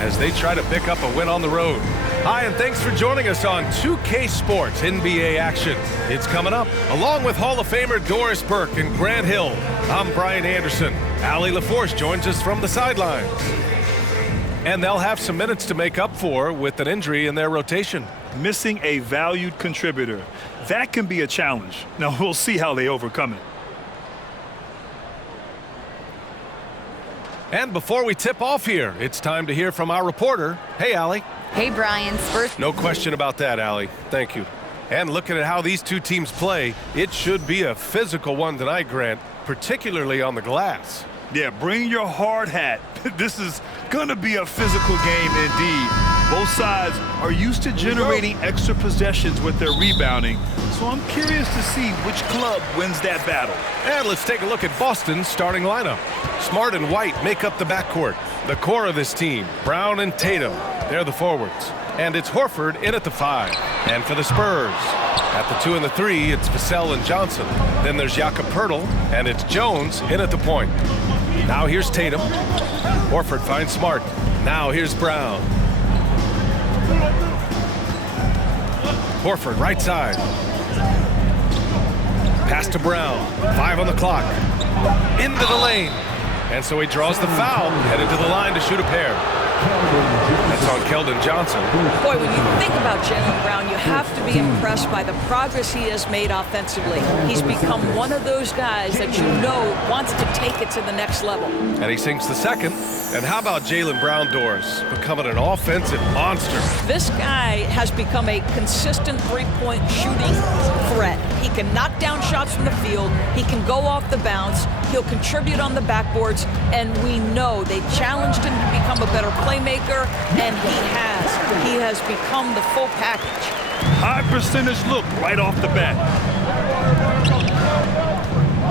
as they try to pick up a win on the road. Hi, and thanks for joining us on 2K Sports NBA action. It's coming up, along with Hall of Famer Doris Burke and Grant Hill. I'm Brian Anderson. Allie LaForce joins us from the sidelines. And they'll have some minutes to make up for with an injury in their rotation. Missing a valued contributor. That can be a challenge. Now, we'll see how they overcome it. And before we tip off here, it's time to hear from our reporter. Hey, Allie. Hey, Brian. Spurs. No question about that, Allie. Thank you. And looking at how these two teams play, it should be a physical one tonight, Grant, particularly on the glass. Yeah, bring your hard hat. This is going to be a physical game indeed. Both sides are used to generating extra possessions with their rebounding, so I'm curious to see which club wins that battle. And let's take a look at Boston's starting lineup. Smart and White make up the backcourt. The core of this team, Brown and Tatum, they're the forwards. And it's Horford in at the 5. And for the Spurs, at the 2 and the 3, it's Vassell and Johnson. Then there's Jakob Poeltl, and it's Jones in at the point. Now here's Tatum. Horford finds Smart. Now here's Brown. Horford, right side. Pass to Brown. 5 on the clock. Into the lane. And so he draws the foul, headed to the line to shoot a pair. That's on Keldon Johnson. Boy, when you think about Jaylen Brown, you have to be impressed by the progress he has made offensively. He's become one of those guys that you know wants to take it to the next level. And he sinks the second. And how about Jaylen Brown, Doris, becoming an offensive monster? This guy has become a consistent three-point shooting threat. He can knock down shots from the field. He can go off the bounce. He'll contribute on the backboards. And we know they challenged him to become a better player, and he has. He has become the full package. High percentage look right off the bat.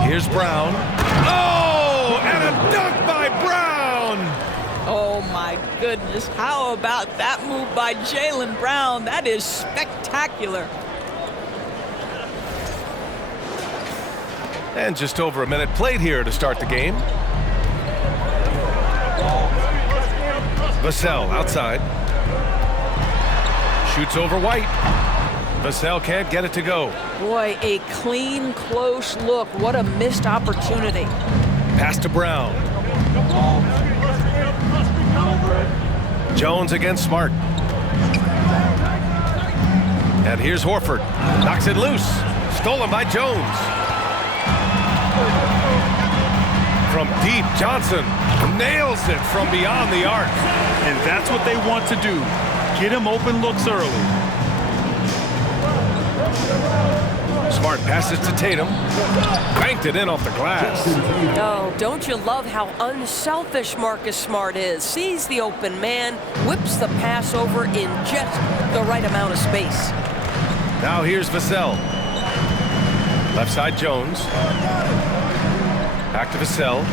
Here's Brown. Oh, and a dunk by Brown! Oh, my goodness. How about that move by Jaylen Brown? That is spectacular. And just over a minute played here to start the game. Vassell outside. Shoots over White. Vassell can't get it to go. Boy, a clean, close look. What a missed opportunity. Pass to Brown. Jones against Smart. And here's Horford. Knocks it loose. Stolen by Jones. From deep, Johnson nails it from beyond the arc. And that's what they want to do. Get him open looks early. Smart passes to Tatum. Banked it in off the glass. Oh, don't you love how unselfish Marcus Smart is? Sees the open man, whips the pass over in just the right amount of space. Now here's Vassell. Left side Jones. Back to Vassell.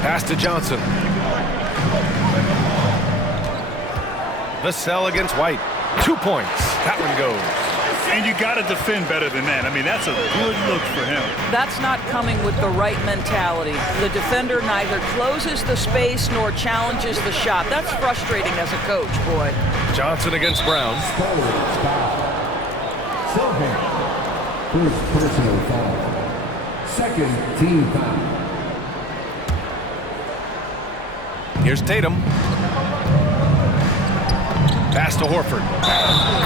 Pass to Johnson. Vassell against White. 2 points. That one goes. And you got to defend better than that. I mean, that's a good look for him. That's not coming with the right mentality. The defender neither closes the space nor challenges the shot. That's frustrating as a coach, boy. Johnson against Brown. First personal foul. Second team foul. Here's Tatum. Pass to Horford.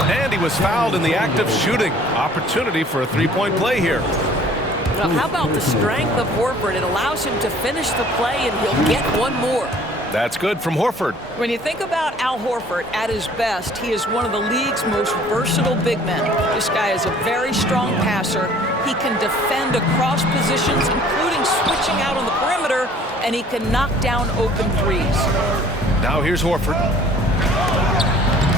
And he was fouled in the act of shooting. Opportunity for a three-point play here. Well, how about the strength of Horford? It allows him to finish the play, and he'll get one more. That's good from Horford. When you think about Al Horford at his best, he is one of the league's most versatile big men. This guy is a very strong passer. He can defend across positions, including switching out on the perimeter, and he can knock down open threes. Now here's Horford.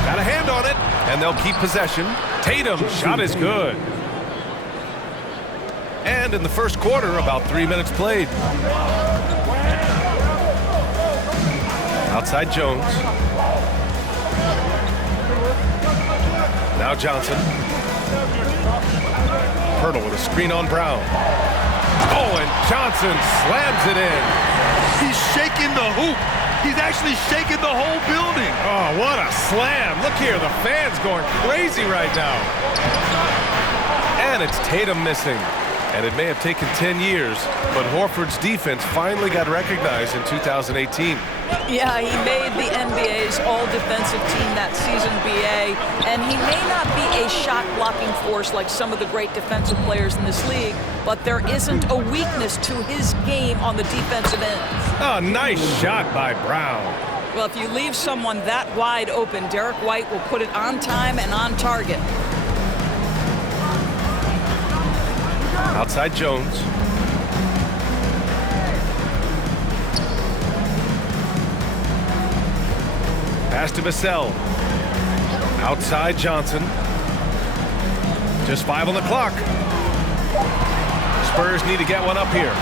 Got a hand on it, and they'll keep possession. Tatum's shot is good. And in the first quarter, about 3 minutes played. Outside Jones. Now Johnson. Poeltl with a screen on Brown. Oh, and Johnson slams it in. He's shaking the hoop. He's actually shaking the whole building. Oh, what a slam. Look here, the fans going crazy right now. And it's Tatum missing. And it may have taken 10 years, but Horford's defense finally got recognized in 2018. Yeah, he made the NBA's all-defensive team that season, BA, and he may not be a shot-blocking force like some of the great defensive players in this league, but there isn't a weakness to his game on the defensive end. Oh, nice shot by Brown. Well, if you leave someone that wide open, Derek White will put it on time and on target. Outside Jones. Pass to Vassell. Outside Johnson. Just 5 on the clock. Spurs need to get one up here.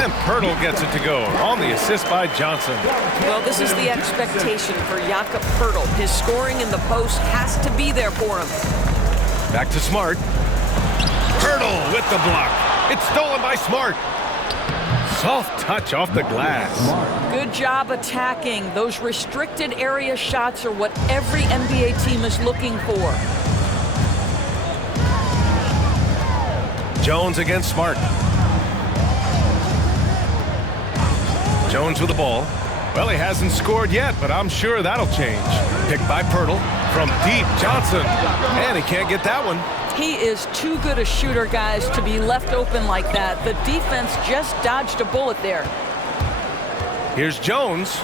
And Pirtle gets it to go on the assist by Johnson. Well, this is the expectation for Jakob Pirtle. His scoring in the post has to be there for him. Back to Smart. Pirtle with the block. It's stolen by Smart. Soft touch off the glass. Good job attacking. Those restricted area shots are what every NBA team is looking for. Jones against Smart. Jones with the ball. Well, he hasn't scored yet, but I'm sure that'll change. Picked by Pirtle from deep. Johnson. And he can't get that one. He is too good a shooter, guys, to be left open like that. The defense just dodged a bullet there. Here's Jones.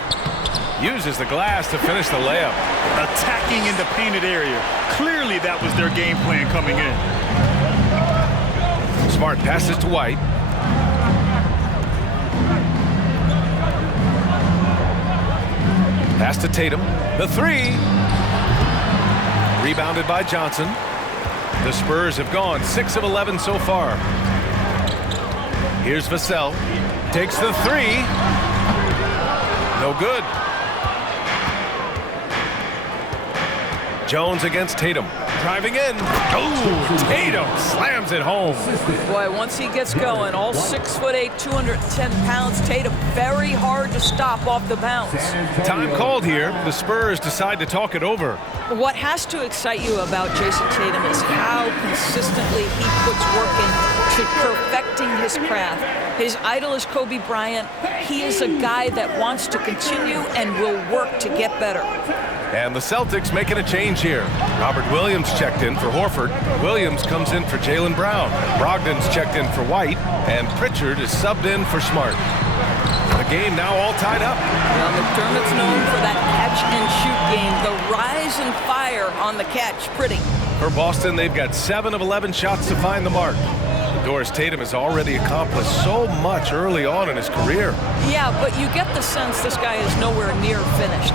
Uses the glass to finish the layup. Attacking in the painted area. Clearly that was their game plan coming in. Smart passes to White. Pass to Tatum. The three. Rebounded by Johnson. The Spurs have gone 6 of 11 so far. Here's Vassell. Takes the three. No good. Jones against Tatum. Driving in. Oh, Tatum slams it home. Boy, once he gets going, all 6'8", 210 pounds, Tatum very hard to stop off the bounce. Time called here. The Spurs decide to talk it over. What has to excite you about Jason Tatum is how consistently he puts work into perfecting his craft. His idol is Kobe Bryant. He is a guy that wants to continue and will work to get better. And the Celtics making a change here. Robert Williams checked in for Horford. Williams comes in for Jaylen Brown. Brogdon's checked in for White. And Pritchard is subbed in for Smart. The game now all tied up. Well, McDermott's known for that catch-and-shoot game. The rise and fire on the catch. Pretty. For Boston, they've got 7 of 11 shots to find the mark. Doris Tatum has already accomplished so much early on in his career. Yeah, but you get the sense this guy is nowhere near finished.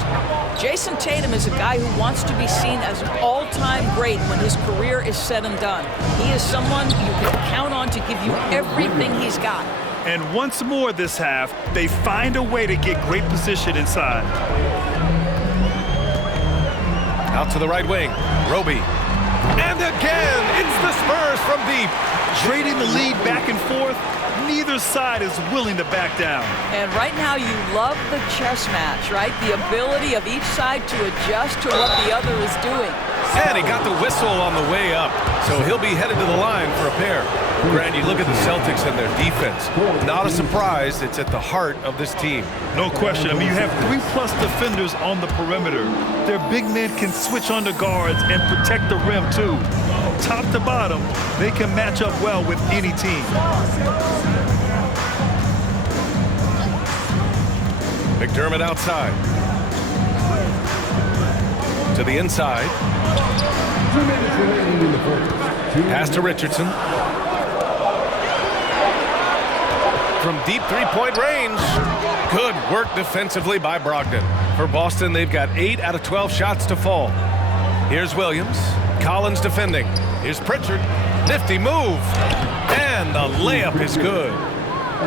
Jason Tatum is a guy who wants to be seen as an all-time great when his career is said and done. He is someone you can count on to give you everything he's got. And once more this half, they find a way to get great position inside. Out to the right wing, Roby. And again, it's the Spurs from deep. Trading the lead back and forth, neither side is willing to back down. And right now you love the chess match, right? The ability of each side to adjust to what the other is doing. And he got the whistle on the way up, so he'll be headed to the line for a pair. Grant, you look at the Celtics and their defense. Not a surprise, it's at the heart of this team. No question. I mean, you have 3+ defenders on the perimeter. Their big men can switch on the guards and protect the rim, too. Top to bottom, they can match up well with any team. McDermott outside. To the inside. 2 minutes remaining in the first. Pass to Richardson. From deep three-point range. Good work defensively by Brogdon. For Boston, they've got 8 out of 12 shots to fall. Here's Williams. Collins defending. Here's Pritchard. Nifty move. And the layup is good.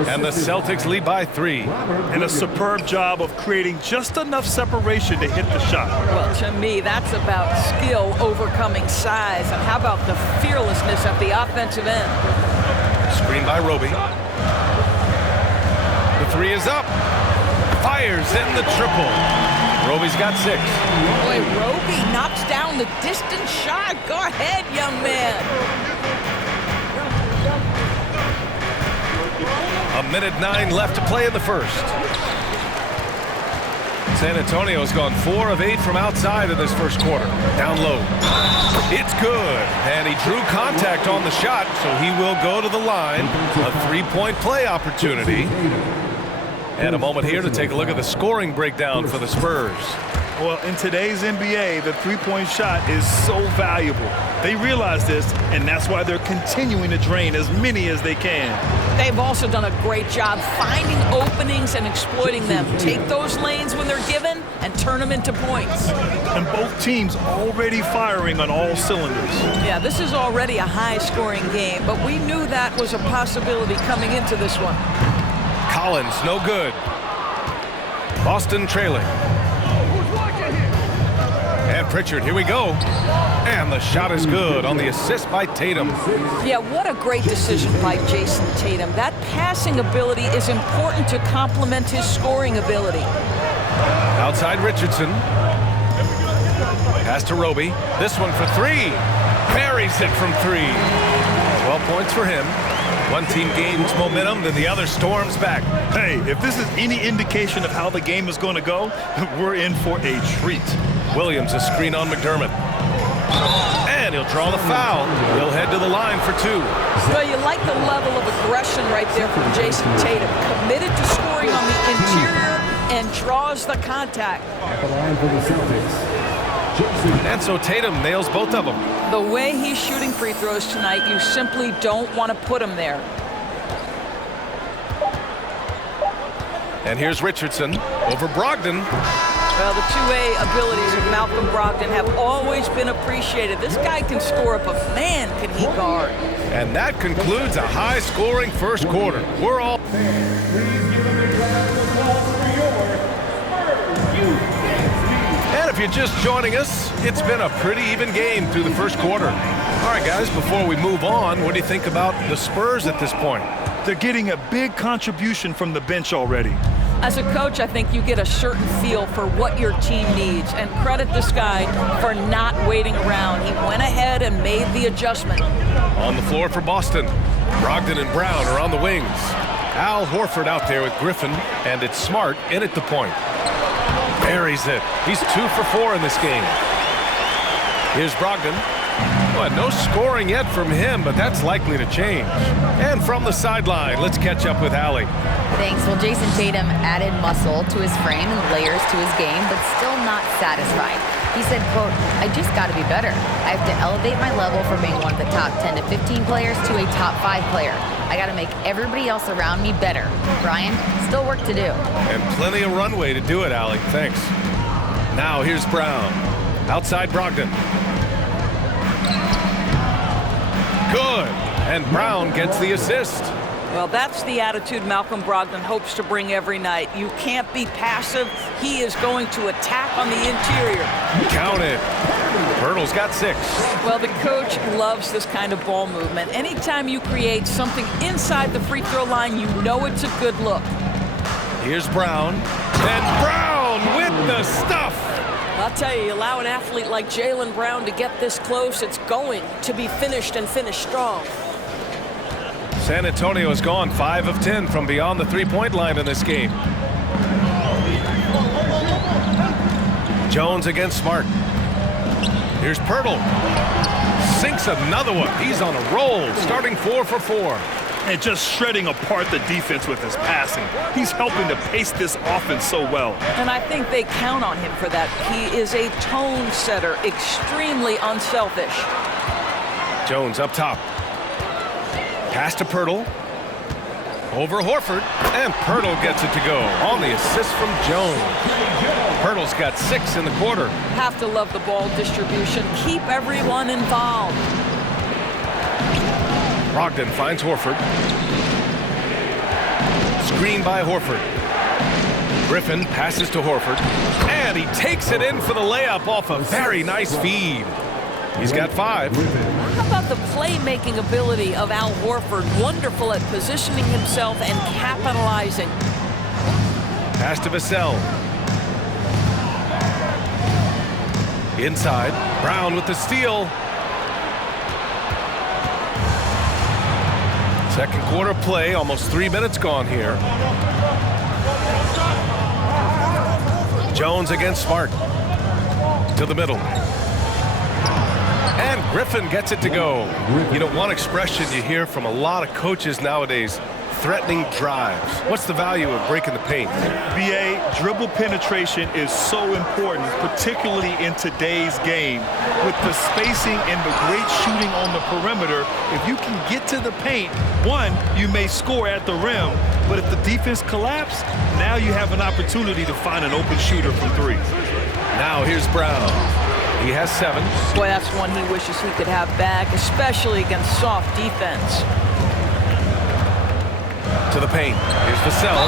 And the Celtics lead by 3. And a superb job of creating just enough separation to hit the shot. Well, to me, that's about skill overcoming size. And how about the fearlessness at the offensive end? Screen by Roby. The 3 is up. fires in the triple. Roby's got 6. Boy, Roby knocks down the distance shot. Go ahead, young man. 1:09 left to play in the first. San Antonio's gone 4 of 8 from outside in this first quarter. Down low. It's good. And he drew contact on the shot, so he will go to the line. A 3-point play opportunity. And a moment here to take a look at the scoring breakdown for the Spurs. Well, in today's NBA, the three-point shot is so valuable. They realize this, and that's why they're continuing to drain as many as they can. They've also done a great job finding openings and exploiting them. Take those lanes when they're given and turn them into points. And both teams already firing on all cylinders. Yeah, this is already a high-scoring game, but we knew that was a possibility coming into this one. Collins, no good. Boston trailing. And Pritchard, here we go. And the shot is good on the assist by Tatum. Yeah, what a great decision by Jason Tatum. That passing ability is important to complement his scoring ability. Outside Richardson. Pass to Roby. This one for 3. Buries it from 3. 12 points for him. One team gains momentum, then the other storms back. Hey, if this is any indication of how the game is going to go, we're in for a treat. Williams, a screen on McDermott. And he'll draw the foul. He'll head to the line for 2. Well, you like the level of aggression right there from Jason Tatum. Committed to scoring on the interior and draws the contact. At the line for the Celtics, Jason. And so Tatum nails both of them. The way he's shooting free throws tonight, you simply don't want to put him there. And here's Richardson over Brogdon. Well, the two-way abilities of Malcolm Brogdon have always been appreciated. This guy can score up, but man, can he guard. And that concludes a high-scoring first quarter. We're all... And if you're just joining us, it's been a pretty even game through the first quarter. All right, guys, before we move on, what do you think about the Spurs at this point? They're getting a big contribution from the bench already. As a coach, I think you get a certain feel for what your team needs, and credit this guy for not waiting around. He went ahead and made the adjustment. On the floor for Boston, Brogdon and Brown are on the wings. Al Horford out there with Griffin, and it's Smart in at the point. Buries it. He's 2 for 4 in this game. Here's Brogdon. Well, no scoring yet from him, but that's likely to change. And from the sideline, let's catch up with Allie. Thanks. Well, Jason Tatum added muscle to his frame and layers to his game, but still not satisfied. He said, quote, "I just got to be better. I have to elevate my level from being one of the top 10 to 15 players to a top 5 player. I got to make everybody else around me better." Brian, still work to do. And plenty of runway to do it, Allie. Thanks. Now here's Brown. Outside Brogdon. Good. And Brown gets the assist. Well, that's the attitude Malcolm Brogdon hopes to bring every night. You can't be passive. He is going to attack on the interior. Count it. Pirtle's got 6. Well, the coach loves this kind of ball movement. Anytime you create something inside the free throw line, you know it's a good look. Here's Brown. And Brown with the stuff. I'll tell you, allow an athlete like Jaylen Brown to get this close, it's going to be finished and finished strong. San Antonio has gone 5 of 10 from beyond the three-point line in this game. Jones against Smart. Here's Pirtle. Sinks another one. He's on a roll, starting 4 for 4. And just shredding apart the defense with his passing. He's helping to pace this offense so well. And I think they count on him for that. He is a tone setter, extremely unselfish. Jones up top. Pass to Pirtle. Over Horford. And Pirtle gets it to go on the assist from Jones. Pirtle's got 6 in the quarter. Have to love the ball distribution. Keep everyone involved. Brogdon finds Horford. Screen by Horford. Griffin passes to Horford. And he takes it in for the layup off a very nice feed. He's got 5. How about the playmaking ability of Al Horford? Wonderful at positioning himself and capitalizing. Pass to Vassell. Inside. Brown with the steal. Second quarter play, almost 3 minutes gone here. Jones against Smart. To the middle. And Griffin gets it to go. You know, one expression you hear from a lot of coaches nowadays, threatening drives. What's the value of breaking the paint? BA, dribble penetration is so important, particularly in today's game. With the spacing and the great shooting on the perimeter, if you can get to the paint, one, you may score at the rim, but if the defense collapses, now you have an opportunity to find an open shooter from three. Now here's Brown. He has 7. Boy, that's one he wishes he could have back, especially against soft defense. To the paint. Here's Vassell.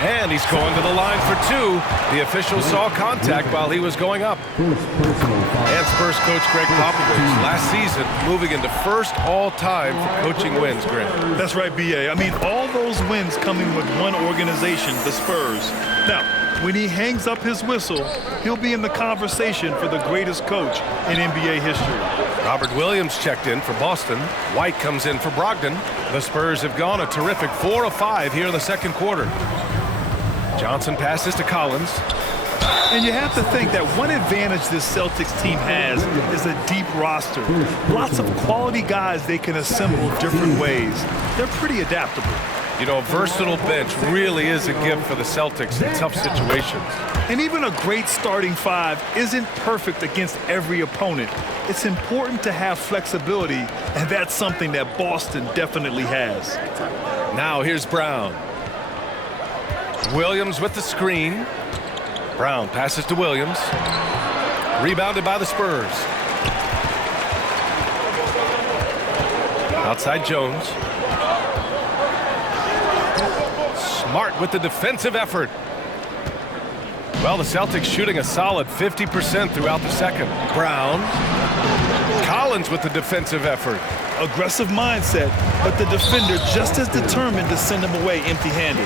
And he's going to the line for 2. The official saw contact while he was going up. And Spurs coach Greg Popovich last season moving into first all-time for coaching wins, Greg. That's right, BA. I mean, all those wins coming with one organization, the Spurs. Now, when he hangs up his whistle, he'll be in the conversation for the greatest coach in NBA history. Robert Williams checked in for Boston. White comes in for Brogdon. The Spurs have gone a terrific 4 of 5 here in the second quarter. Johnson passes to Collins. And you have to think that one advantage this Celtics team has is a deep roster. Lots of quality guys they can assemble different ways. They're pretty adaptable. You know, a versatile bench really is a gift for the Celtics in tough situations. And even a great starting 5 isn't perfect against every opponent. It's important to have flexibility, and that's something that Boston definitely has. Now here's Brown. Williams with the screen. Brown passes to Williams. Rebounded by the Spurs. Outside Jones. Smart with the defensive effort. Well, the Celtics shooting a solid 50% throughout the second. Brown. Collins with the defensive effort. Aggressive mindset, but the defender just as determined to send him away empty-handed.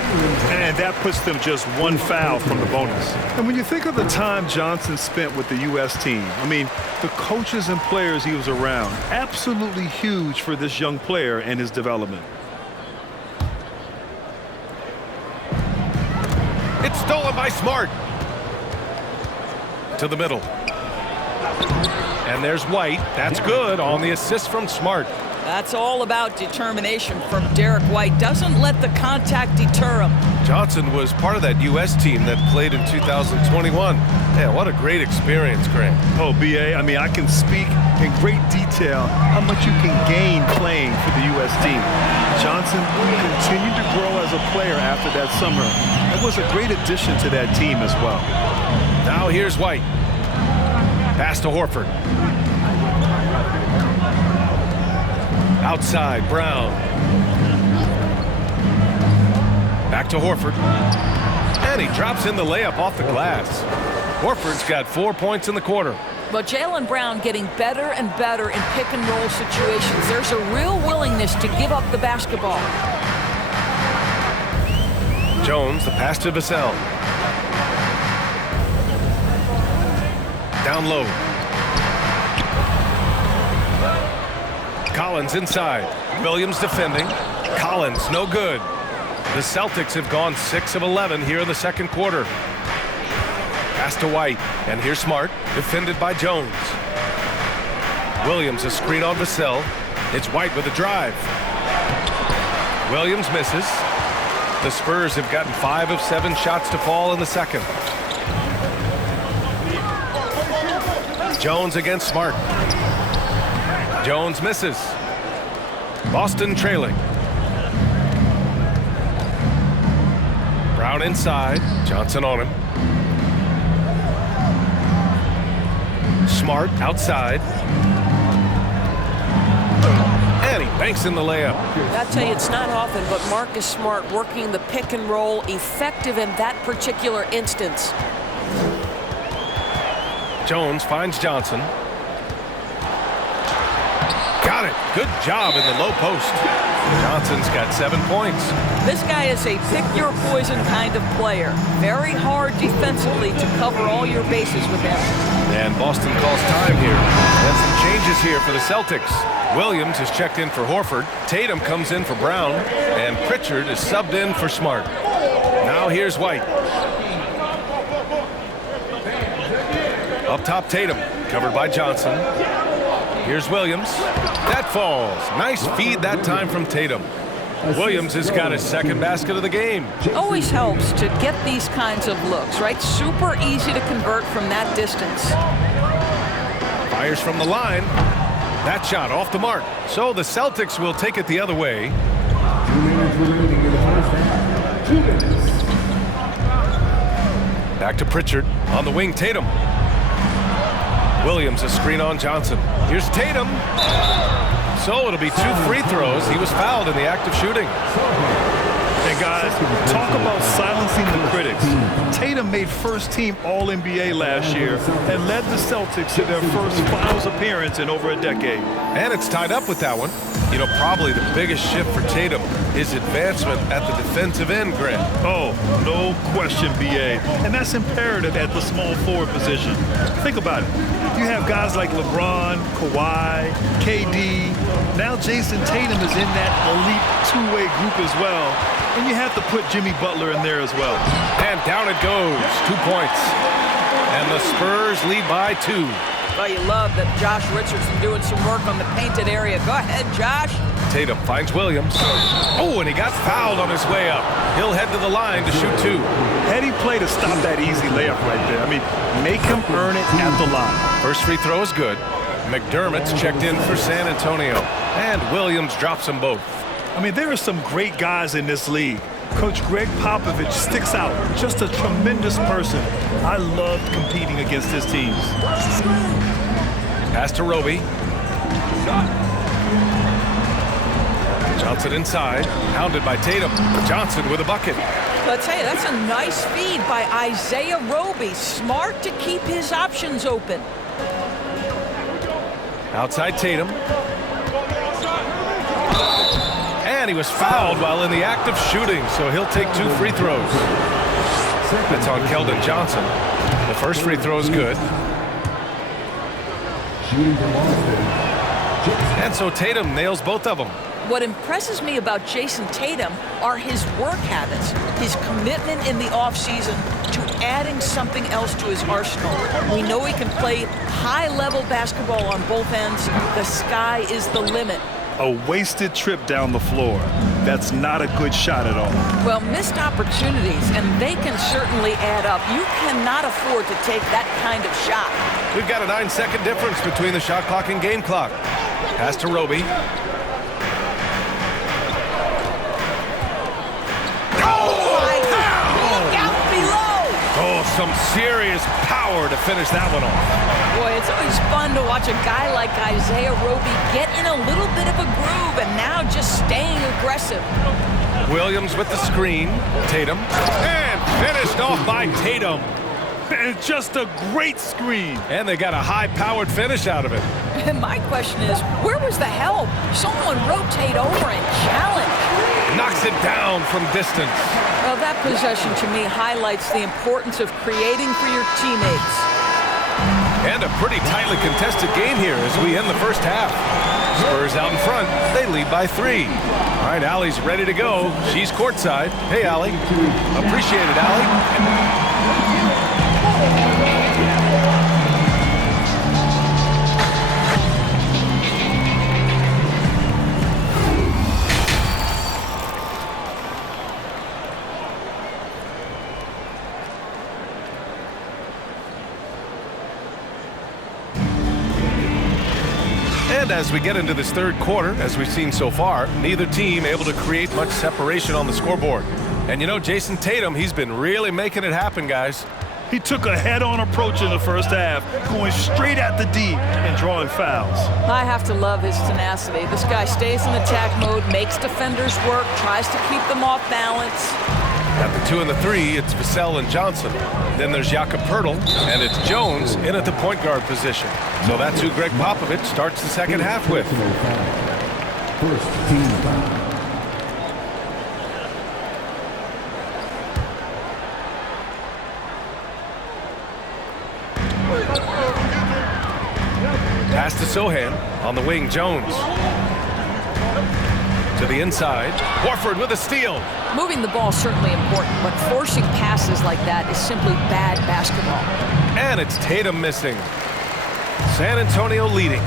And that puts them just one foul from the bonus. And when you think of the time Johnson spent with the U.S. team, I mean, the coaches and players he was around, absolutely huge for this young player and his development. It's stolen by Smart. To the middle. And there's White. That's good on the assist from Smart. That's all about determination from Derek White. Doesn't let the contact deter him. Johnson was part of that U.S. team that played in 2021. Yeah, what a great experience, Greg. Oh, BA, I mean, I can speak in great detail how much you can gain playing for the U.S. team. Johnson continued to grow as a player after that summer. It was a great addition to that team as well. Now here's White. Pass to Horford. Outside, Brown. Back to Horford. And he drops in the layup off the glass. Horford's got 4 points in the quarter. But Jaylen Brown getting better and better in pick-and-roll situations. There's a real willingness to give up the basketball. Jones, the pass to Vassell. Down low. Collins inside. Williams defending. Collins no good. The Celtics have gone 6 of 11 here in the second quarter. Pass to White. And here's Smart. Defended by Jones. Williams a screen on Vassell. It's White with a drive. Williams misses. The Spurs have gotten 5 of 7 shots to fall in the second. Jones against Smart. Jones misses. Boston trailing. Brown inside. Johnson on him. Smart outside. And he banks in the layup. I tell you, it's not often, but Marcus Smart working the pick and roll, effective in that particular instance. Jones finds Johnson. Got got it. Good job in the low post. Johnson's got 7 points. This guy is a pick-your-poison kind of player. Very hard defensively to cover all your bases with him. And Boston calls time here. And some changes here for the Celtics. Williams is checked in for Horford. Tatum comes in for Brown. And Pritchard is subbed in for Smart. Now here's White. Up top, Tatum, covered by Johnson. Here's Williams. That falls. Nice feed that time from Tatum. Williams has got his second basket of the game. Always helps to get these kinds of looks, right? Super easy to convert from that distance. Fires from the line. That shot off the mark. So the Celtics will take it the other way. 2 minutes remaining in the first half. 2 minutes. Back to Pritchard. On the wing, Tatum. Williams a screen on Johnson. Here's Tatum. So it'll be 2 free throws. He was fouled in the act of shooting. Hey guys, talk about silencing the critics. Tatum made first-team All-NBA last year and led the Celtics to their first finals appearance in over a decade. And it's tied up with that one. You know, probably the biggest shift for Tatum is advancement at the defensive end, Grant. Oh, no question, B.A. And that's imperative at the small forward position. Think about it. You have guys like LeBron, Kawhi, KD. Now Jason Tatum is in that elite two-way group as well. And you have to put Jimmy Butler in there as well. And down it goes. 2 points. And the Spurs lead by 2. Well, you love that Josh Richardson doing some work on the painted area. Go ahead, Josh. Tatum finds Williams. Oh, and he got fouled on his way up. He'll head to the line to shoot 2. Heady play to stop that easy layup right there. I mean, make him earn it at the line. First free throw is good. McDermott's checked in for San Antonio. And Williams drops them both. I mean, there are some great guys in this league. Coach Greg Popovich sticks out. Just a tremendous person. I loved competing against his teams. Pass to Roby. Johnson inside. Hounded by Tatum. Johnson with a bucket. Let's say that's a nice feed by Isaiah Roby. Smart to keep his options open. Outside Tatum. And he was fouled while in the act of shooting, so he'll take 2 free throws. That's on Keldon Johnson. The first free throw is good. And so Tatum nails both of them. What impresses me about Jason Tatum are his work habits, his commitment in the offseason to adding something else to his arsenal. We know he can play high-level basketball on both ends. The sky is the limit. A wasted trip down the floor. That's not a good shot at all. Well, missed opportunities, and they can certainly add up. You cannot afford to take that kind of shot. We've got a 9-second difference between the shot clock and game clock. Pass to Roby. Oh, some serious power to finish that one off. Boy, it's always fun to watch a guy like Isaiah Roby get in a little bit of a groove and now just staying aggressive. Williams with the screen. Tatum. And finished off by Tatum. And just a great screen. And they got a high-powered finish out of it. And my question is, where was the help? Someone rotate over and challenge. Knocks it down from distance. Well, that possession to me highlights the importance of creating for your teammates. And a pretty tightly contested game here as we end the first half. Spurs out in front. They lead by 3. All right, Allie's ready to go. She's courtside. Hey, Allie. Appreciate it, Allie. And as we get into this third quarter, as we've seen so far, neither team able to create much separation on the scoreboard. And you know, Jason Tatum, he's been really making it happen, guys. He took a head-on approach in the first half, going straight at the D and drawing fouls. I have to love his tenacity. This guy stays in attack mode, makes defenders work, tries to keep them off balance. At the 2 and the 3, it's Vassell and Johnson. Then there's Jakob Poeltl, and it's Jones in at the point guard position. So that's who Greg Popovich starts the second half with. First team foul. Pass to Sohan. On the wing, Jones. To the inside. Horford with a steal. Moving the ball is certainly important, but forcing passes like that is simply bad basketball. And it's Tatum missing. San Antonio leading.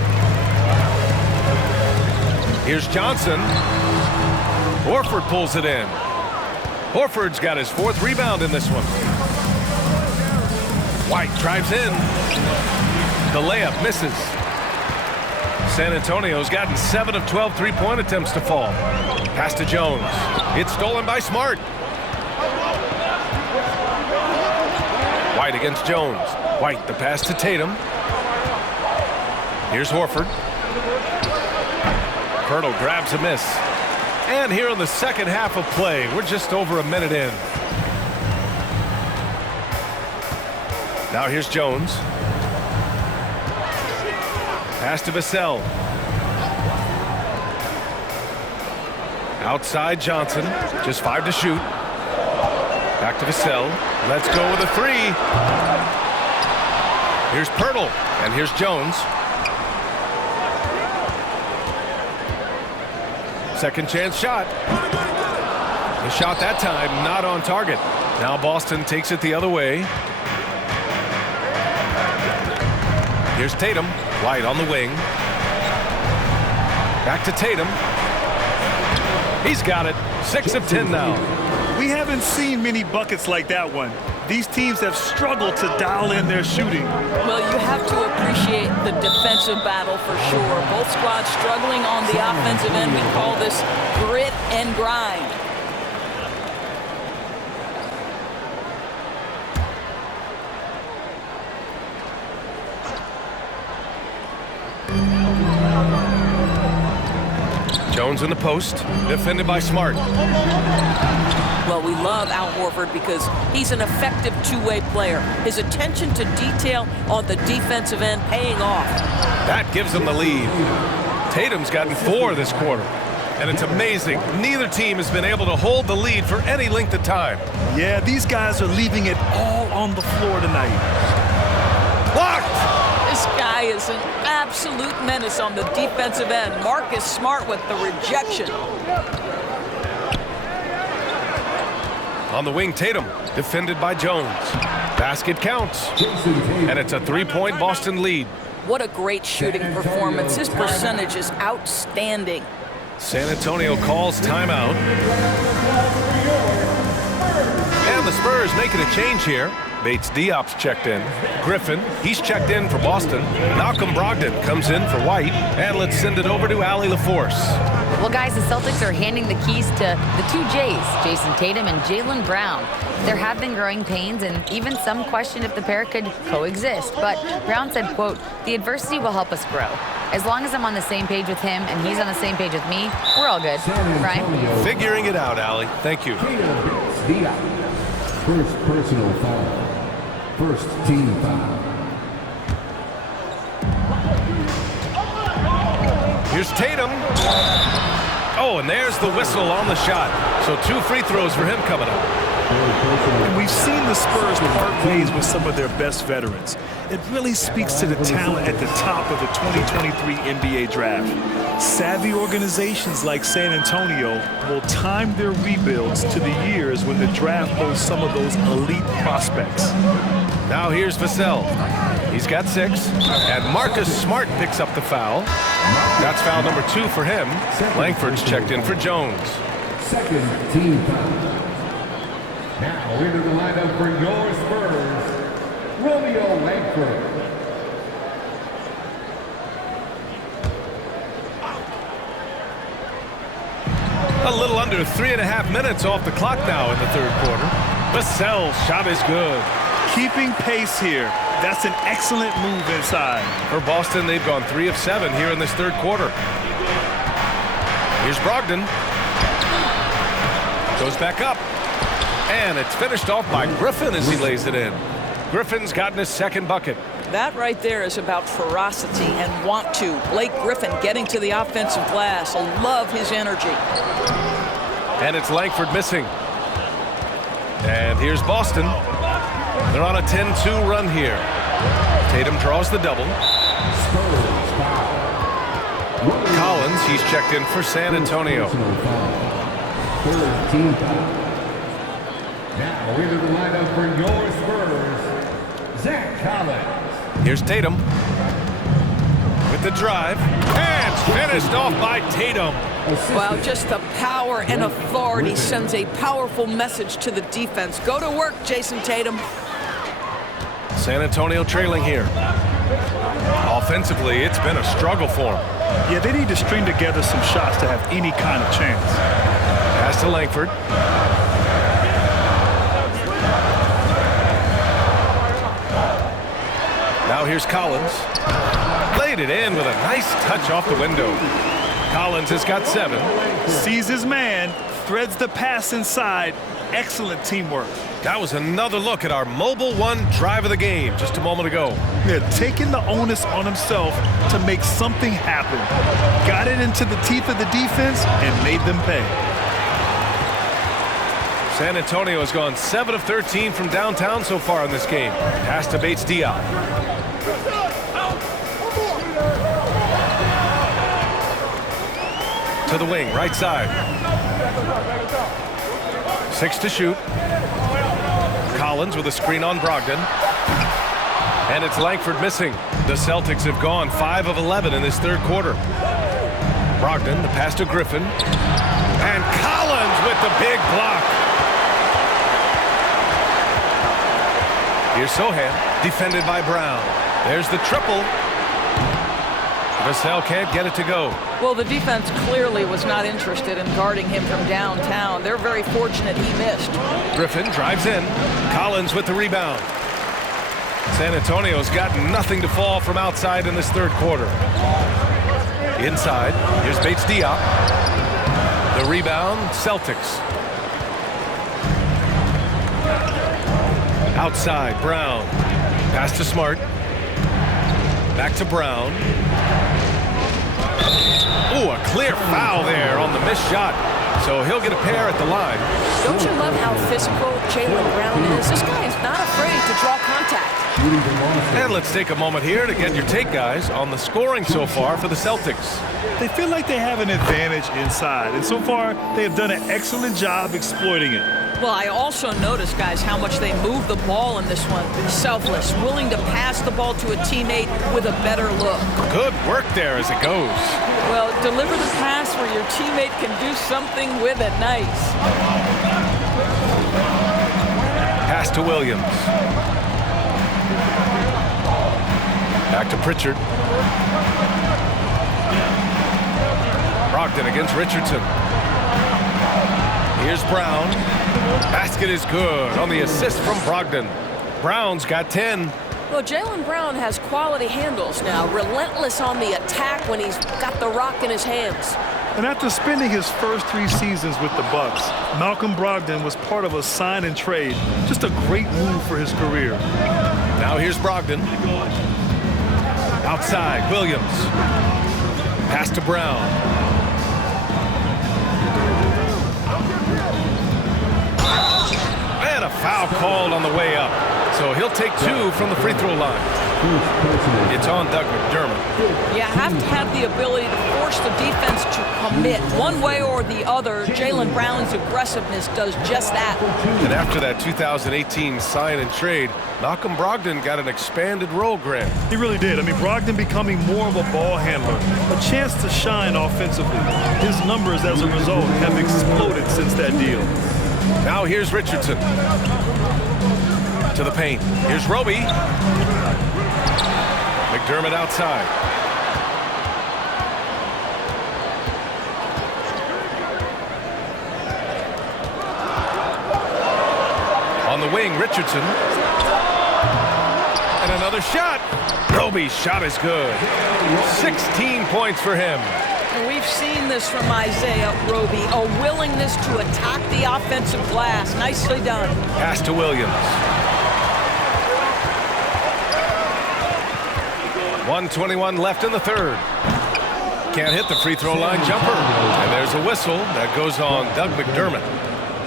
Here's Johnson. Horford pulls it in. Horford's got his 4th rebound in this one. White drives in. The layup misses. San Antonio's gotten 7 of 12 three-point attempts to fall. Pass to Jones. It's stolen by Smart. White against Jones. White, the pass to Tatum. Here's Horford. Poeltl grabs a miss. And here in the second half of play, we're just over a minute in. Now here's Jones. Pass to Vassell. Outside Johnson. Just 5 to shoot. Back to Vassell. Let's go with a 3. Here's Poeltl. And here's Jones. Second chance shot. The shot that time not on target. Now Boston takes it the other way. Here's Tatum. White on the wing. Back to Tatum. He's got it. 6 of 10 now. We haven't seen many buckets like that one. These teams have struggled to dial in their shooting. Well, you have to appreciate the defensive battle for sure. Both squads struggling on the offensive end. We call this grit and grind. Jones in the post, defended by Smart. Well, we love Al Horford because he's an effective two-way player. His attention to detail on the defensive end paying off. That gives them the lead. Tatum's gotten 4 this quarter. And it's amazing. Neither team has been able to hold the lead for any length of time. Yeah, these guys are leaving it all on the floor tonight. Blocked! This guy is an absolute menace on the defensive end. Marcus Smart with the rejection. On the wing, Tatum, defended by Jones. Basket counts. And it's a 3-point Boston lead. What a great shooting performance. His percentage is outstanding. San Antonio calls timeout. And the Spurs making a change here. Bates Diop's checked in. Griffin, he's checked in for Boston. Malcolm Brogdon comes in for White. And let's send it over to Allie LaForce. Well, guys, the Celtics are handing the keys to the 2 J's, Jason Tatum and Jaylen Brown. There have been growing pains and even some question if the pair could coexist. But Brown said, quote, "The adversity will help us grow. As long as I'm on the same page with him and he's on the same page with me, we're all good." Brian? Figuring it out, Allie. Thank you. First personal foul. First team foul. Here's Tatum. Oh, and there's the whistle on the shot. So 2 free throws for him coming up. And we've seen the Spurs part ways with some of their best veterans. It really speaks to the talent at the top of the 2023 NBA draft. Savvy organizations like San Antonio will time their rebuilds to the years when the draft holds some of those elite prospects. Now here's Vassell. He's got 6. And Marcus Smart picks up the foul. That's foul number 2 for him. Langford's checked in for Jones. Second team foul. Now into the lineup for your Spurs, Romeo Langford. A little under 3.5 minutes off the clock now in the third quarter. Vassell's shot is good. Keeping pace here. That's an excellent move inside. For Boston, they've gone 3 of 7 here in this third quarter. Here's Brogdon. Goes back up. And it's finished off by Griffin as he lays it in. Griffin's gotten his second bucket. That right there is about ferocity and want to. Blake Griffin getting to the offensive glass. I love his energy. And it's Langford missing. And here's Boston. They're on a 10-2 run here. Tatum draws the double. Collins, he's checked in for San Antonio. Third team foul. Now into the lineup for your Spurs, Zach Collins. Here's Tatum with the drive. And finished off by Tatum. Well, just the power and authority sends a powerful message to the defense. Go to work, Jason Tatum. San Antonio trailing here. Offensively, it's been a struggle for them. Yeah, they need to string together some shots to have any kind of chance. Pass to Langford. Now here's Collins. Laid it in with a nice touch off the window. Collins has got 7. Sees his man, threads the pass inside. Excellent teamwork. That was another look at our Mobile One drive of the game just a moment ago. They're taking the onus on himself to make something happen. Got it into the teeth of the defense and made them pay. San Antonio has gone 7 of 13 from downtown so far in this game. Pass to Bates Diop. To the wing, right side. 6 to shoot. Collins with a screen on Brogdon. And it's Langford missing. The Celtics have gone 5 of 11 in this third quarter. Brogdon, the pass to Griffin. And Collins with the big block. Here's Sohan, defended by Brown. There's the triple. Vassell can't get it to go. Well, the defense clearly was not interested in guarding him from downtown. They're very fortunate he missed. Griffin drives in. Collins with the rebound. San Antonio's got nothing to fall from outside in this third quarter. Inside, here's Bates Diop. The rebound, Celtics. Outside, Brown. Pass to Smart. Back to Brown. Ooh, a clear foul there on the missed shot. So he'll get a pair at the line. Don't you love how physical Jaylen Brown is? This guy is not afraid to draw contact. And let's take a moment here to get your take, guys, on the scoring so far for the Celtics. They feel like they have an advantage inside, and so far they have done an excellent job exploiting it. Well, I also noticed, guys, how much they move the ball in this one. Selfless, willing to pass the ball to a teammate with a better look. Good work there as it goes. Well, deliver the pass where your teammate can do something with it. Nice. Pass to Williams. Back to Pritchard. Brogdon against Richardson. Here's Brown. Basket is good on the assist from Brogdon. Brown's got 10. Well, Jaylen Brown has quality handles now, relentless on the attack when he's got the rock in his hands. And after spending his first 3 seasons with the Bucks, Malcolm Brogdon was part of a sign and trade. Just a great move for his career. Now here's Brogdon. Outside, Williams. Pass to Brown. And a foul called on the way up. So he'll take 2 from the free throw line. It's on Doug McDermott. You have to have the ability to force the defense to commit one way or the other. Jaylen Brown's aggressiveness does just that. And after that 2018 sign and trade, Malcolm Brogdon got an expanded role, Grant. He really did. I mean, Brogdon becoming more of a ball handler, a chance to shine offensively. His numbers as a result have exploded since that deal. Now here's Richardson. To the paint. Here's Roby. McDermott outside. On the wing, Richardson. And another shot. Roby's shot is good. 16 points for him. And we've seen this from Isaiah Roby, a willingness to attack the offensive glass. Nicely done. Pass to Williams. 1:21 left in the third. Can't hit the free throw line jumper. And there's a whistle that goes on Doug McDermott.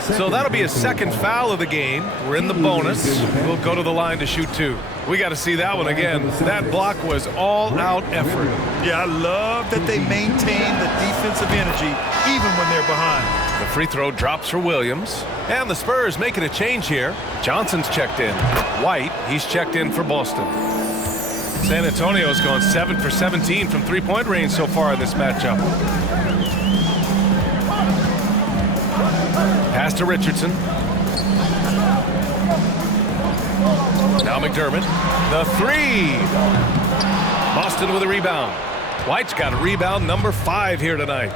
So that'll be his second foul of the game. We're in the bonus. We'll go to the line to shoot two. We got to see that one again. That block was all-out effort. Yeah, I love that they maintain the defensive energy even when they're behind. The free throw drops for Williams. And the Spurs making a change here. Johnson's checked in. White, he's checked in for Boston. San Antonio's gone 7 for 17 from three-point range so far in this matchup. Pass to Richardson. Now McDermott. The three. Boston with a rebound. White's got a rebound number 5 here tonight.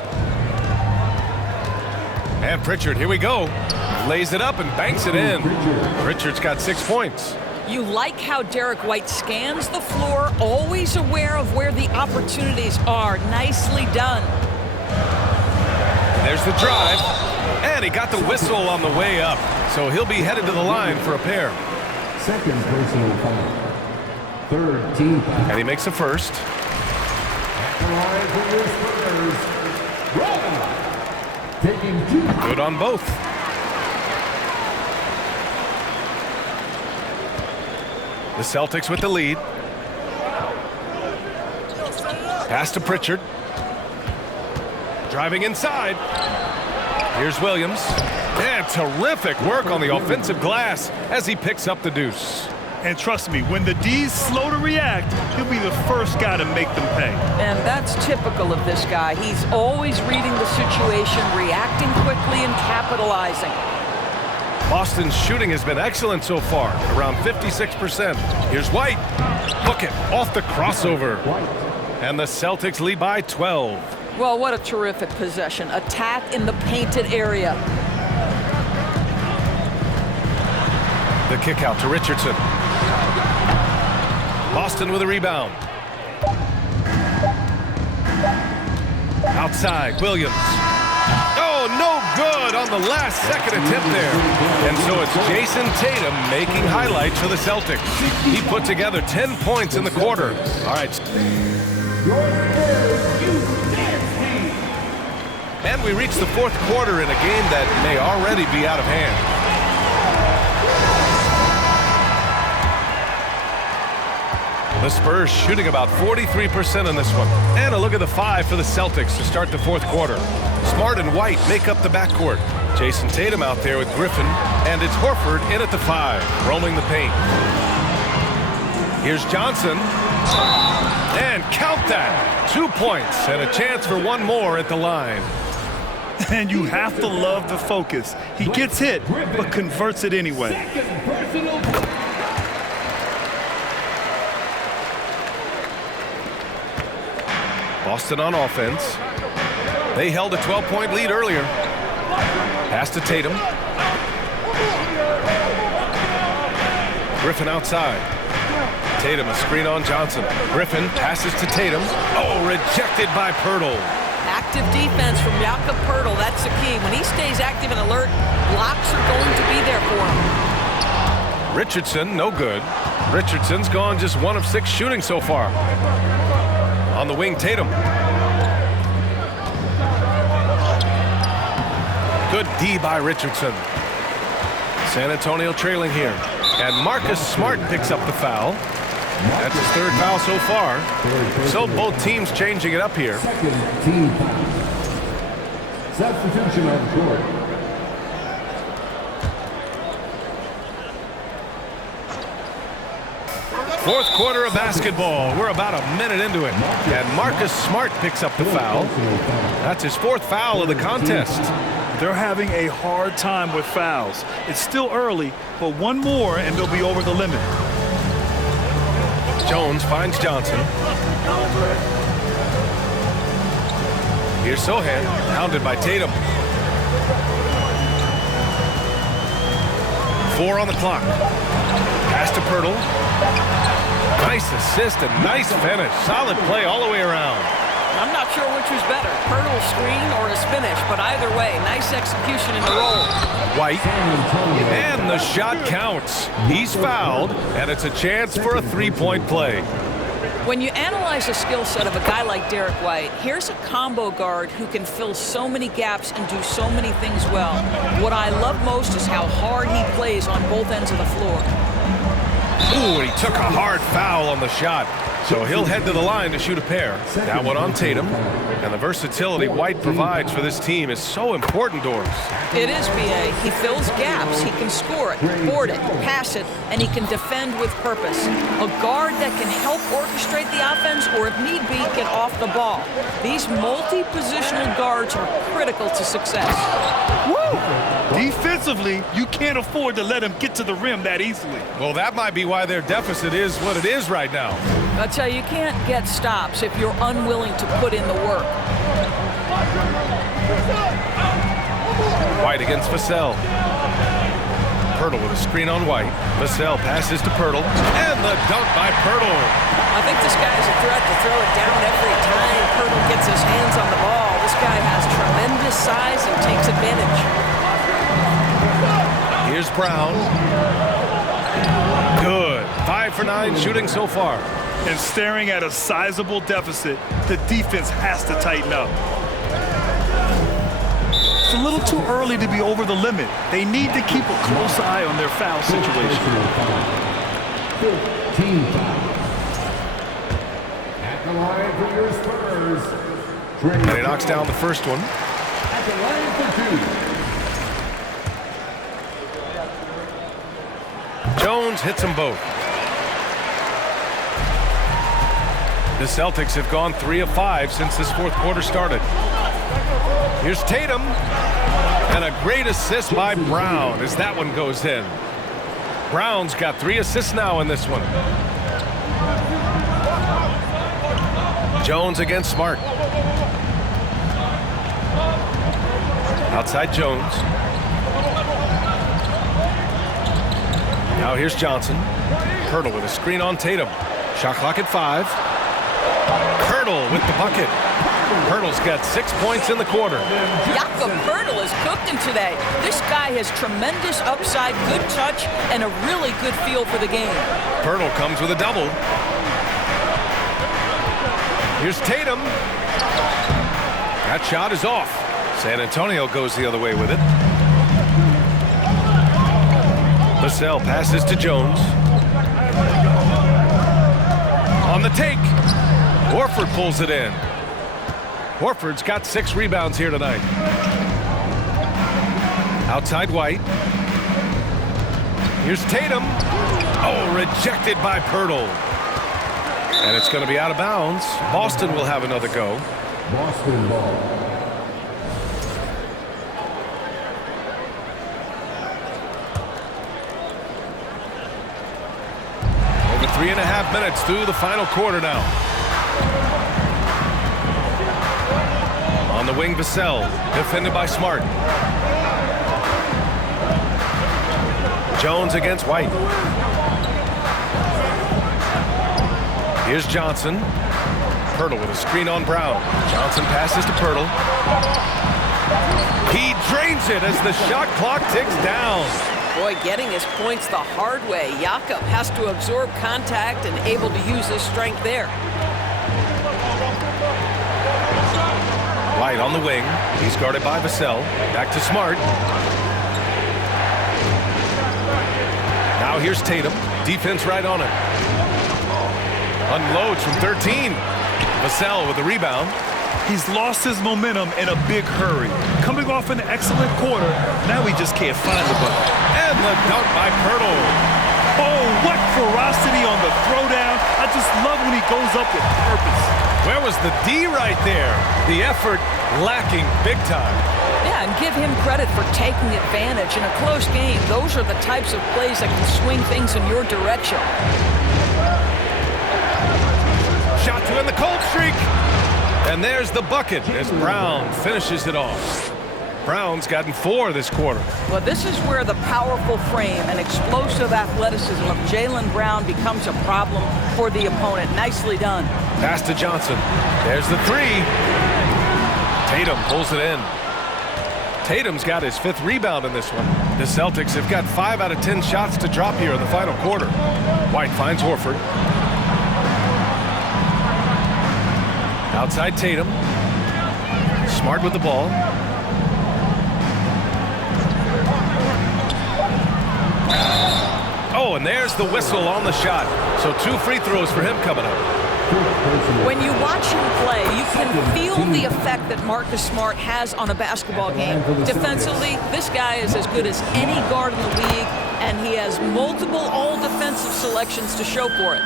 And Pritchard, here we go. Lays it up and banks it in. Pritchard's got 6 points. You like how Derek White scans the floor, always aware of where the opportunities are. Nicely done. There's the drive. And he got the whistle on the way up. So he'll be headed to the line for a pair. Second personal foul. Third team foul. And he makes a first. At the line for your Spurs, Roby. Taking 2. Good on both. The Celtics with the lead. Pass to Pritchard. Driving inside. Here's Williams. And terrific work on the offensive glass as he picks up the deuce. And trust me, when the D's slow to react, he'll be the first guy to make them pay. And that's typical of this guy. He's always reading the situation, reacting quickly and capitalizing. Boston's shooting has been excellent so far, around 56%. Here's White. Look it, off the crossover. And the Celtics lead by 12. Well, what a terrific possession. Attack in the painted area. The kick out to Richardson. Boston with a rebound. Outside, Williams. Oh, no good on the last second attempt there. And so it's Jason Tatum making highlights for the Celtics. He put together 10 points in the quarter. All right. And we reach the fourth quarter in a game that may already be out of hand. The Spurs shooting about 43% in this one. And a look at the 5 for the Celtics to start the fourth quarter. Smart and White make up the backcourt. Jason Tatum out there with Griffin. And it's Horford in at the 5, roaming the paint. Here's Johnson. And count that. 2 points and a chance for one more at the line. And you have to love the focus. He gets hit, but converts it anyway. Boston on offense. They held a 12-point lead earlier. Pass to Tatum. Griffin outside. Tatum, a screen on Johnson. Griffin passes to Tatum. Oh, rejected by Poeltl. Active defense from Jakob Poeltl. That's the key. When he stays active and alert, blocks are going to be there for him. Richardson, no good. Richardson's gone just 1 of 6 shooting so far. On the wing, Tatum. Good D by Richardson. San Antonio trailing here. And Marcus Smart picks up the foul. That's his 3rd foul so far. So both teams changing it up here. Second team foul. Substitution on the court. Fourth quarter of basketball. We're about a minute into it. And Marcus Smart picks up the foul. That's his 4th foul of the contest. They're having a hard time with fouls. It's still early, but one more and they'll be over the limit. Jones finds Johnson. Here's Sohan, hounded by Tatum. 4 on the clock. Pass to Poeltl. Nice assist and nice finish. Solid play all the way around. I'm not sure which was better, Pirtle's screen or his finish, but either way, nice execution in the roll. White, and the shot counts. He's fouled, and it's a chance for a three-point play. When you analyze the skill set of a guy like Derek White, here's a combo guard who can fill so many gaps and do so many things well. What I love most is how hard he plays on both ends of the floor. Ooh, and he took a hard foul on the shot. So he'll head to the line to shoot a pair. That one on Tatum. And the versatility White provides for this team is so important, Doris. It is, B.A. He fills gaps. He can score it, board it, pass it, and he can defend with purpose. A guard that can help orchestrate the offense or, if need be, get off the ball. These multi-positional guards are critical to success. Woo! Defensively, you can't afford to let him get to the rim that easily. Well, that might be why their deficit is what it is right now. I'll tell you, you can't get stops if you're unwilling to put in the work. White against Vassell. Pirtle with a screen on White. Vassell passes to Pirtle, and the dunk by Pirtle. I think this guy is a threat to throw it down every time Pirtle gets his hands on the ball. This guy has tremendous size and takes advantage. Here's Brown. Good. 5 for 9 shooting so far. And staring at a sizable deficit, the defense has to tighten up. It's a little too early to be over the limit. They need to keep a close eye on their foul situation. 15 fouls. At the line for your Spurs. And he knocks down the first one. At the line for 2. Jones hits them both. The Celtics have gone 3 of 5 since this fourth quarter started. Here's Tatum. And a great assist by Brown as that one goes in. Brown's got 3 assists now in this one. Jones against Smart. Outside Jones. Now here's Johnson. Pirtle with a screen on Tatum. Shot clock at 5. Pirtle with the bucket. Pirtle's got 6 points in the quarter. Jakob Pirtle is cooking today. This guy has tremendous upside, good touch, and a really good feel for the game. Pirtle comes with a double. Here's Tatum. That shot is off. San Antonio goes the other way with it. Vassell passes to Jones. On the take. Horford pulls it in. Horford's got 6 rebounds here tonight. Outside White. Here's Tatum. Oh, rejected by Pirtle. And it's going to be out of bounds. Boston will have another go. Boston ball. Over 3.5 minutes through the final quarter now. On the wing, Vassell, defended by Smart. Jones against White. Here's Johnson. Pirtle with a screen on Brown. Johnson passes to Pirtle. He drains it as the shot clock ticks down. Boy, getting his points the hard way. Jakob has to absorb contact and able to use his strength there. White on the wing. He's guarded by Vassell. Back to Smart. Now here's Tatum. Defense right on it. Unloads from 13. Vassell with the rebound. He's lost his momentum in a big hurry. Coming off an excellent quarter, now he just can't find the bucket. And the dunk by Pirtle. Oh, what ferocity on the throwdown. I just love when he goes up with purpose. Where was the D right there? The effort lacking big time. Yeah, and give him credit for taking advantage in a close game. Those are the types of plays that can swing things in your direction. Shot to end the cold streak. And there's the bucket as Brown finishes it off. Brown's gotten 4 this quarter. Well, this is where the powerful frame and explosive athleticism of Jaylen Brown becomes a problem for the opponent. Nicely done. Pass to Johnson. There's the 3. Tatum pulls it in. Tatum's got his 5th rebound in this one. The Celtics have got 5 out of 10 shots to drop here in the final quarter. White finds Horford. Outside Tatum. Smart with the ball. Oh, and there's the whistle on the shot. So 2 free throws for him coming up. When you watch him play, you can feel the effect that Marcus Smart has on a basketball game. Defensively, this guy is as good as any guard in the league, and he has multiple all-defensive selections to show for it.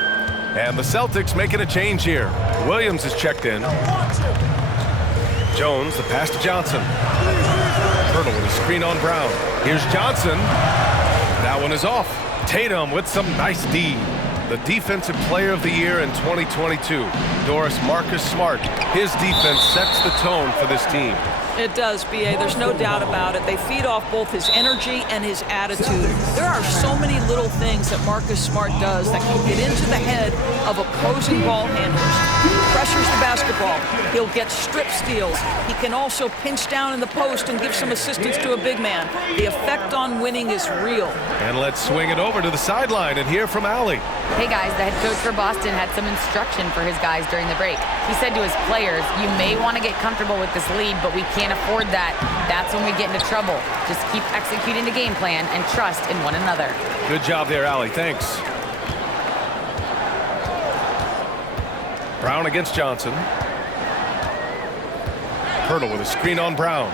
And the Celtics making a change here. Williams is checked in. Jones, the pass to Johnson. Hurdle with a screen on Brown. Here's Johnson. That one is off. Tatum with some nice D. The Defensive Player of the Year in 2022, Marcus Smart. His defense sets the tone for this team. It does, B.A. There's no doubt about it. They feed off both his energy and his attitude. There are so many little things that Marcus Smart does that can get into the head of opposing ball handlers. He pressures the basketball. He'll get strip steals. He can also pinch down in the post and give some assistance to a big man. The effect on winning is real. And let's swing it over to the sideline and hear from Allie. Hey guys, the head coach for Boston had some instruction for his guys during the break. He said to his players, you may want to get comfortable with this lead, but we can't afford that. That's when we get into trouble. Just keep executing the game plan and trust in one another. Good job there, Allie. Thanks. Brown against Johnson. Hurdle with a screen on Brown.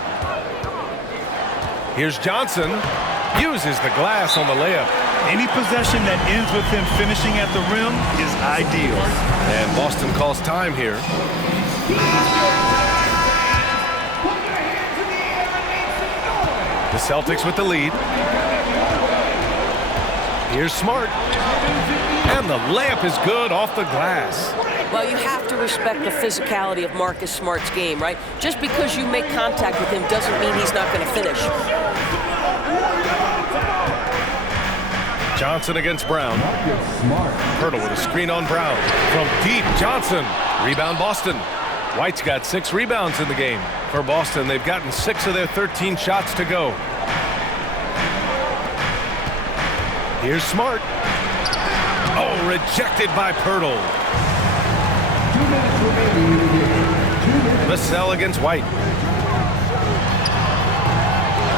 Here's Johnson. Uses the glass on the layup. Any possession that ends with him finishing at the rim is ideal. And Boston calls time here. The Celtics with the lead. Here's Smart. And the layup is good off the glass. Well, you have to respect the physicality of Marcus Smart's game, right? Just because you make contact with him doesn't mean he's not going to finish. Johnson against Brown. Hurdle with a screen on Brown. From deep, Johnson. Rebound Boston. White's got 6 rebounds in the game. For Boston, they've gotten 6 of their 13 shots to go. Here's Smart. Oh, rejected by Pirtle. 2 minutes remaining. Vassell against White.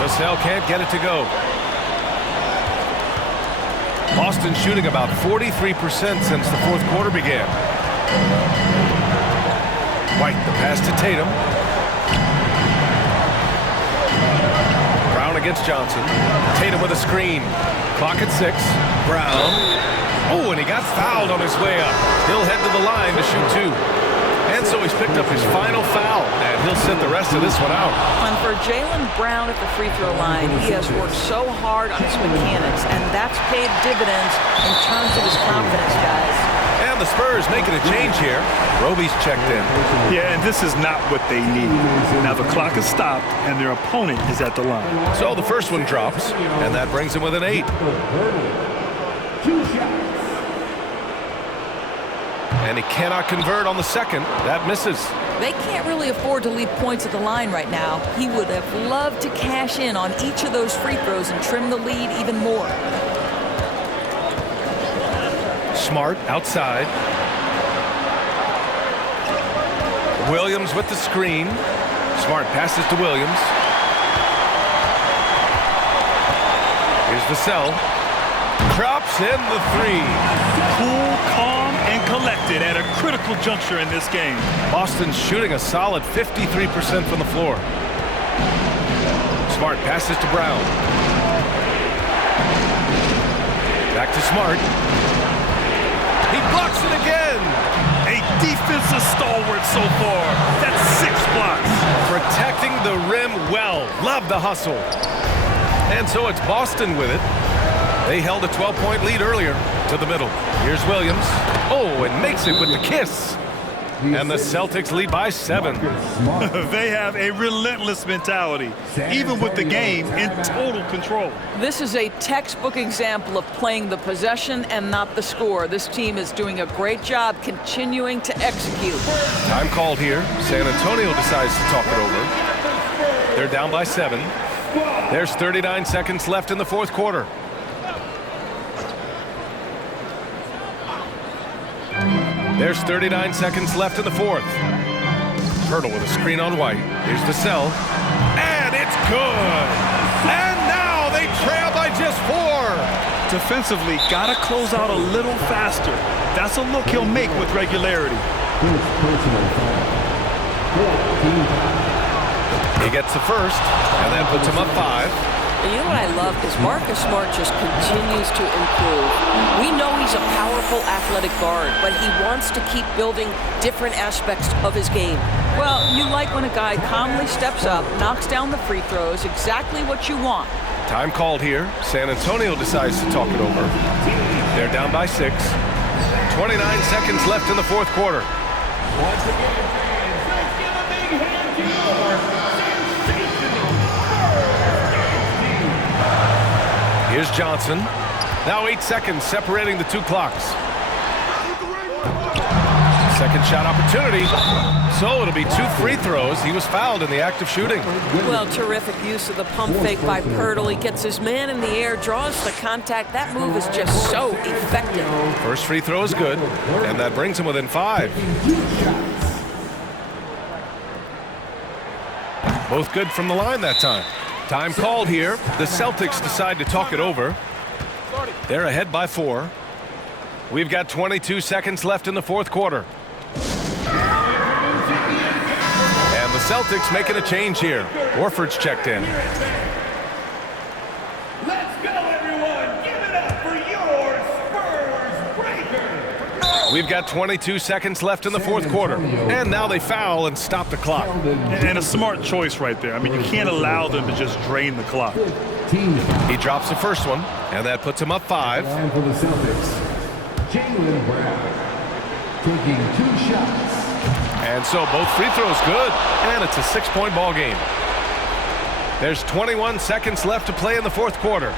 Vassell can't get it to go. Boston shooting about 43% since the 4th quarter began. White, the pass to Tatum. Brown against Johnson. Tatum with a screen. Clock at 6. Brown. Oh, and he got fouled on his way up. He'll head to the line to shoot 2. And so he's picked up his final foul, and he'll sit the rest of this one out. And for Jaylen Brown at the free throw line, he has worked so hard on his mechanics, and that's paid dividends in terms of his confidence, guys. And the Spurs making a change here. Roby's checked in. Yeah, and this is not what they need. Now the clock is stopped, and their opponent is at the line. So the first one drops, and that brings him with an 8. 2 shots. And he cannot convert on the second. That misses. They can't really afford to leave points at the line right now. He would have loved to cash in on each of those free throws and trim the lead even more. Smart outside. Williams with the screen. Smart passes to Williams. Here's Vassell. Drops in the 3. Cool, calm, and collected at a critical juncture in this game. Boston's shooting a solid 53% from the floor. Smart passes to Brown. Back to Smart. He blocks it again. A defensive stalwart so far. That's 6 blocks. Protecting the rim well. Love the hustle. And so it's Boston with it. They held a 12-point lead earlier. To the middle. Here's Williams. Oh, and makes it with the kiss. And the Celtics lead by 7. They have a relentless mentality, even with the game in total control. This is a textbook example of playing the possession and not the score. This team is doing a great job continuing to execute. Time called here. San Antonio decides to talk it over. They're down by 7. There's 39 seconds left in the fourth quarter. There's 39 seconds left in the fourth. Hurdle with a screen on White. Here's the sell. And it's good. And now they trail by just 4. Defensively, gotta close out a little faster. That's a look he'll make with regularity. He gets the first, and that puts him up 5. And you know what I love is Marcus Smart just continues to improve. We know he's a powerful athletic guard, but he wants to keep building different aspects of his game. Well, you like when a guy calmly steps up, knocks down the free throws, exactly what you want. Time called here. San Antonio decides to talk it over. They're down by 6. 29 seconds left in the fourth quarter. Once again, fans, let's give a big hand to your sensational team. Here's Johnson. Now 8 seconds separating the 2 clocks. Second shot opportunity. So it'll be 2 free throws. He was fouled in the act of shooting. Well, terrific use of the pump fake by Pirtle. He gets his man in the air, draws the contact. That move is just so effective. First free throw is good, and that brings him within 5. Both good from the line that time. Time called here. The Celtics decide to talk it over. They're ahead by 4. We've got 22 seconds left in the fourth quarter. And the Celtics making a change here. Horford's checked in. Let's go, everyone! Give it up for your Spurs Breaker! We've got 22 seconds left in the fourth quarter. And now they foul and stop the clock. And a smart choice right there. I mean, you can't allow them to just drain the clock. He drops the first one, and that puts him up 5. And for the Celtics, Jaylen Brown taking 2 shots. And so both free throws good, and it's a 6-point ball game. There's 21 seconds left to play in the fourth quarter.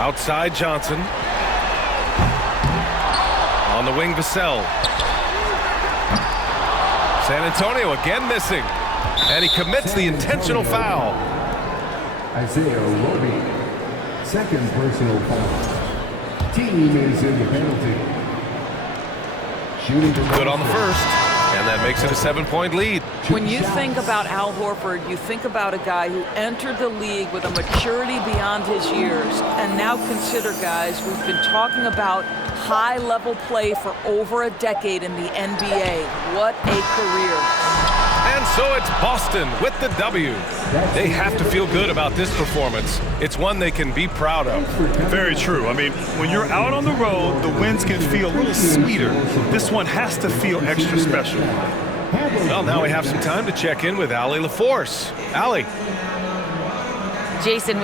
Outside Johnson. On the wing, Vassell. San Antonio again missing. And he commits the intentional foul. Isaiah Roby, second personal foul. Team is in the penalty. Shooting Good on the first, and that makes it a 7-point lead. When you think about Al Horford, you think about a guy who entered the league with a maturity beyond his years. And now consider, guys, we've been talking about high-level play for over a decade in the NBA. What a career. And so it's Boston with the W. They have to feel good about this performance. It's one they can be proud of. Very true. I mean, when you're out on the road, the wins can feel a little sweeter. This one has to feel extra special. Well, now we have some time to check in with Allie LaForce. Allie. Jason, with